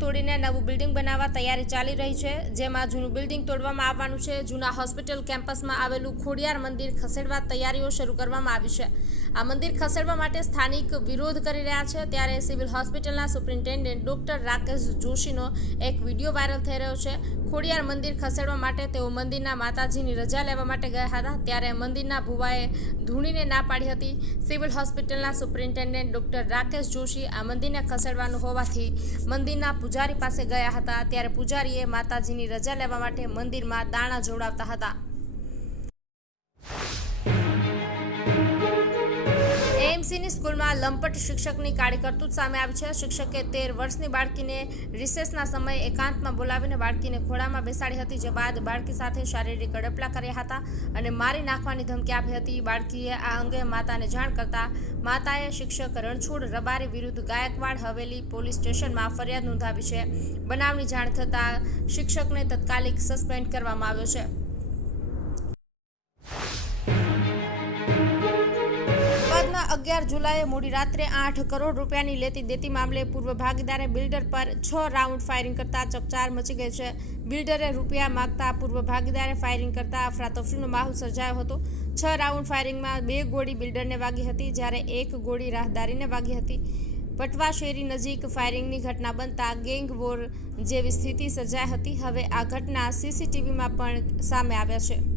તોડીને નવું બિલ્ડિંગ બનાવવા તૈયારી ચાલી રહી છે. જેમાં જૂનું બિલ્ડિંગ તોડવામાં આવવાનું છે. જૂના હોસ્પિટલ કેમ્પસમાં આવેલું ખોડિયાર મંદિર ખસેડવા તૈયારીઓ શરૂ કરવામાં આવી છે. આ મંદિર ખસેડવા માટે સ્થાનિક વિરોધ કરી રહ્યા છે. ત્યારે સિવિલ હોસ્પિટલના સુપ્રિન્ટેન્ડન્ટ ડોક્ટર રાકેશ જોશીનો એક વીડિયો વાયરલ થઈ રહ્યો છે. ખોડિયાર મંદિર ખસેડવા માટે તેઓ મંદિરના માતાજીની રજા લેવા માટે ગયા હતા. ત્યારે મંદિરના ભુવાએ ધૂણીને ના પાડી હતી. સિવિલ હોસ્પિટલના સુપ્રિન્ટેન્ડન્ટ ડોક્ટર રાકેશ જોશી આ મંદિરને ખસેડવાનું હોવાથી મંદિરના પૂજારી પાસે ગયા હતા. ત્યારે પૂજારીએ માતાજીની રજા લેવા માટે મંદિરમાં દાણા જોડાવતા હતા. એએમસીની સ્કૂલમાં લંપટ શિક્ષકની કાળી કરતૂત સામે આવી છે. શિક્ષકે તેર વર્ષની બાળકીને રિસેસના સમયે એકાંતમાં બોલાવીને બાળકીને ખોળામાં બેસાડી હતી, જે બાદ બાળકી સાથે શારીરિક અડપલા કર્યા હતા અને મારી નાખવાની ધમકી આપી હતી. બાળકીએ આ અંગે માતાને જાણ કરતા માતાએ શિક્ષક રણછોડ રબારી વિરુદ્ધ ગાયકવાડ હવેલી પોલીસ સ્ટેશનમાં ફરિયાદ નોંધાવી છે. બનાવની જાણ થતાં શિક્ષકને તત્કાલિક સસ્પેન્ડ કરવામાં આવ્યો છે. અગિયાર જુલાઈએ મોડી રાત્રે આઠ કરોડ રૂપિયાની લેતી દેતી મામલે પૂર્વ ભાગીદારે બિલ્ડર પર છ રાઉન્ડ ફાયરિંગ કરતા ચકચાર મચી ગઈ છે. બિલ્ડરે રૂપિયા માગતા પૂર્વ ભાગીદારે ફાયરિંગ કરતા અફરાતફરીનો માહોલ સર્જાયો હતો. છ રાઉન્ડ ફાયરિંગમાં બે ગોળી બિલ્ડરને વાગી હતી, જ્યારે એક ગોળી રાહદારીને વાગી હતી. પટવા શેરી નજીક ફાયરિંગની ઘટના બનતા ગેંગ વોર જેવી સ્થિતિ સર્જાઈ હતી. હવે આ ઘટના સીસીટીવીમાં પણ સામે આવ્યા છે.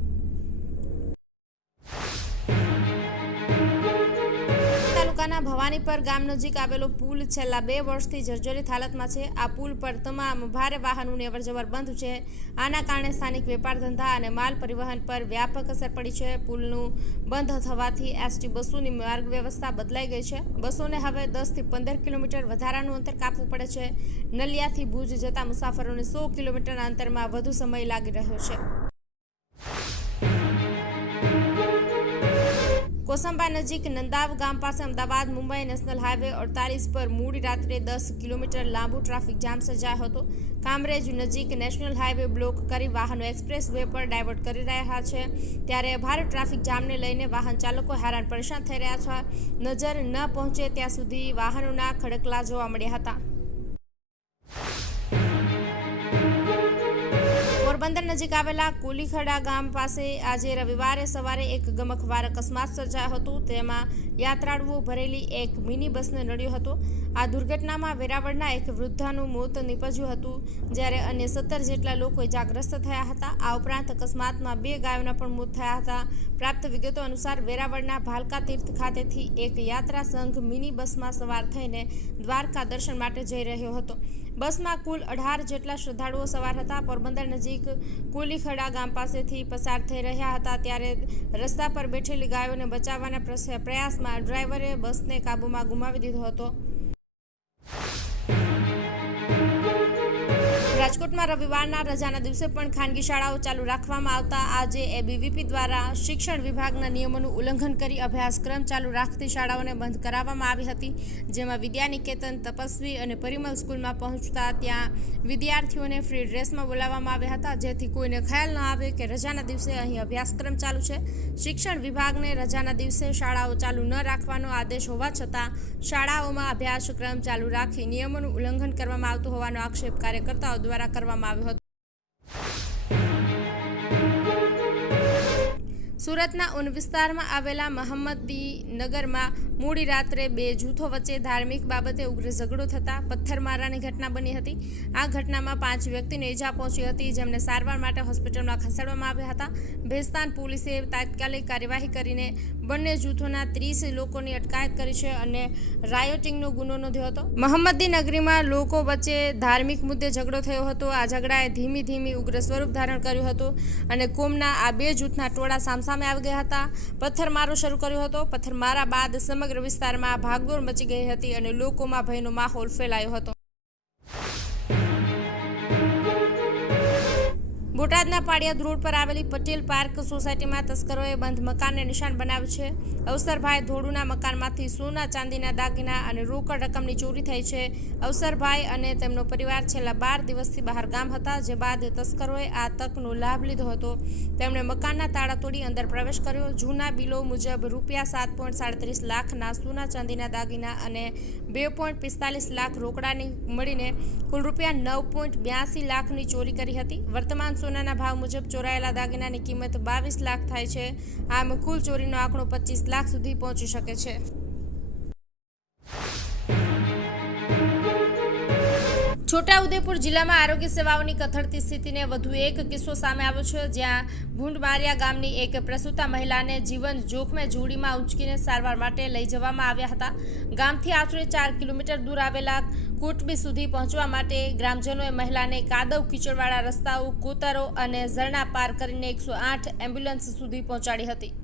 તાલુકાના ભવાનીપર ગામ નજીક આવેલો પુલ છેલ્લા બે વર્ષથી જર્જરિત હાલતમાં છે. આ પુલ પર તમામ ભારે વાહનોની અવરજવર બંધ છે. આના કારણે સ્થાનિક વેપાર ધંધા અને માલ પરિવહન પર વ્યાપક અસર પડી છે. પુલનું બંધ થવાથી એસટી બસોની માર્ગ વ્યવસ્થા બદલાઈ ગઈ છે. બસોને હવે દસથી પંદર કિલોમીટર વધારાનું અંતર કાપવું પડે છે. નલિયાથી ભુજ જતા મુસાફરોને સો કિલોમીટરના અંતરમાં વધુ સમય લાગી રહ્યો છે. કોસંબા નજીક નંદાવ ગામ પાસે અમદાવાદ મુંબઈ નેશનલ હાઈવે અડતાલીસ પર મૂળ રાત્રે દસ કિલોમીટર લાંબુ ટ્રાફિક જામ સર્જાયો હતો. કામરેજ નજીક નેશનલ હાઈવે બ્લોક કરી વાહનો એક્સપ્રેસ વે પર ડાયવર્ટ કરી રહ્યા છે. ત્યારે ભારે ટ્રાફિક જામને લઈને વાહન ચાલકો હેરાન પરેશાન થઈ રહ્યા છે. નજર ન પહોંચે ત્યાં સુધી વાહનોના ખડકલા જોવા મળ્યા હતા. પોરબંદર નજીક આવેલા કુલીખડા ગામ પાસે આજે રવિવારે સવારે એક ગમખવાર અકસ્માત સર્જાયો હતો. તેમાં યાત્રાળુઓ ભરેલી એક મિની બસને નડ્યો હતો. આ દુર્ઘટનામાં વેરાવળના એક વૃદ્ધાનું મોત નીપજ્યું હતું. જ્યારે અન્ય સત્તર જેટલા લોકો ઇજાગ્રસ્ત થયા હતા. આ ઉપરાંત અકસ્માતમાં બે ગાયોના પણ મોત થયા હતા. પ્રાપ્ત વિગતો અનુસાર વેરાવળના ભાલકા તીર્થ ખાતેથી એક યાત્રા સંઘ મિની બસમાં સવાર થઈને દ્વારકા દર્શન માટે જઈ રહ્યો હતો. બસમાં કુલ અઢાર જેટલા શ્રદ્ધાળુઓ સવાર હતા. પોરબંદર નજીક કુલીખડા ગામ પાસેથી પસાર થઈ રહ્યા હતા ત્યારે રસ્તા પર બેઠેલી ગાયોને બચાવવાના પ્રયાસમાં ડ્રાઈવરે બસને કાબૂમાં ગુમાવી દીધો હતો. રાજકોટમાં રવિવારના રજાના દિવસે પણ ખાનગી શાળાઓ ચાલુ રાખવામાં આવતા આજે એબીવીપી દ્વારા શિક્ષણ વિભાગના નિયમોનું ઉલ્લંઘન કરી અભ્યાસક્રમ ચાલુ રાખતી શાળાઓને બંધ કરાવવામાં આવી હતી, જેમાં વિદ્યાનિકેતન, તપસ્વી અને પરિમલ સ્કૂલમાં પહોંચતા ત્યાં વિદ્યાર્થીઓને ફ્રી ડ્રેસમાં બોલાવવામાં આવ્યા હતા. જેથી કોઈને ખ્યાલ ન આવે કે રજાના દિવસે અહીં અભ્યાસક્રમ ચાલુ છે. શિક્ષણ વિભાગને રજાના દિવસે શાળાઓ ચાલુ ન રાખવાનો આદેશ હોવા છતાં શાળાઓમાં અભ્યાસક્રમ ચાલુ રાખી નિયમોનું ઉલ્લંઘન કરવામાં આવતું હોવાનો આક્ષેપ કાર્યકર્તાઓ દ્વારા કરવામાં આવ્યો હતો. સુરતના ઉન વિસ્તારમાં આવેલા મહમ્મદી નગરમાં મોડી રાત્રે બે જૂથો વચ્ચે ધાર્મિક બાબતે ઉગ્ર ઝઘડો થતાં પથ્થરમારાની ઘટના બની હતી. આ ઘટનામાં પાંચ વ્યક્તિને ઈજા પહોંચી હતી, જેમને સારવાર માટે હોસ્પિટલમાં ખસેડવામાં આવ્યા હતા. ભેસ્તાન પોલીસે તાત્કાલિક કાર્યવાહી કરીને બંને જૂથોના ત્રીસ લોકોની અટકાયત કરી છે અને રાયોટિંગનો ગુનો નોંધ્યો હતો. મહમ્મદી નગરીમાં લોકો વચ્ચે ધાર્મિક મુદ્દે ઝઘડો થયો હતો. આ ઝઘડાએ ધીમી ધીમી ઉગ્ર સ્વરૂપ ધારણ કર્યું હતું અને કોમના આ બે જૂથના ટોળા સામસામે આવી ગયા હતા. પથ્થરમારો શરૂ કર્યો હતો. પથ્થરમારા બાદ સમગ્ર વિસ્તારમાં ભાગદોડ મચી ગઈ હતી અને લોકોમાં ભયનો માહોલ ફેલાયો હતો. બોટાદના પાળિયાદ રોડ પર આવેલી પટેલ પાર્ક સોસાયટીમાં તસ્કરોએ બંધ મકાનને નિશાન બનાવ્યું છે. અવસરભાઈ ધોળુના મકાનમાંથી સોના, ચાંદીના દાગીના અને રોકડ રકમની ચોરી થઈ છે. અવસરભાઈ અને તેમનો પરિવાર છેલ્લા બાર દિવસથી બહાર ગામ હતા, જે બાદ તસ્કરોએ આ તકનો લાભ લીધો હતો. તેમણે મકાનના તાળા તોડી અંદર પ્રવેશ કર્યો. જૂના બિલો મુજબ રૂપિયા સાત પોઈન્ટ સાડત્રીસ લાખના સોના, ચાંદીના દાગીના અને બે પોઈન્ટ પિસ્તાલીસ લાખ રોકડાની મળીને કુલ રૂપિયા નવ પોઈન્ટ બ્યાસી લાખની ચોરી કરી હતી. વર્તમાન સોનાના ભાવ મુજબ ચોરાયેલા દાગીનાની કિંમત બાવીસ લાખ થાય છે. આમ કુલ ચોરીનો આંકડો પચીસ લાખ સુધી પહોંચી શકે છે. છોટાઉદેપુર જિલ્લામાં આરોગ્ય સેવાઓની કથળતી સ્થિતિને વધુ એક કિસ્સો સામે આવ્યો છે, જ્યાં ભૂંડમારિયા ગામની એક પ્રસૂતા મહિલાને જીવન જોખમે જોડીમાં ઉંચકીને સારવાર માટે લઈ જવામાં આવ્યા હતા. ગામથી આશરે ચાર કિલોમીટર દૂર આવેલા કોટબી સુધી પહોંચવા માટે ગ્રામજનોએ મહિલાને કાદવ કીચડવાળા રસ્તાઓ, કોતરો અને ઝરણા પાર કરીને એકસો એમ્બ્યુલન્સ સુધી પહોંચાડી હતી.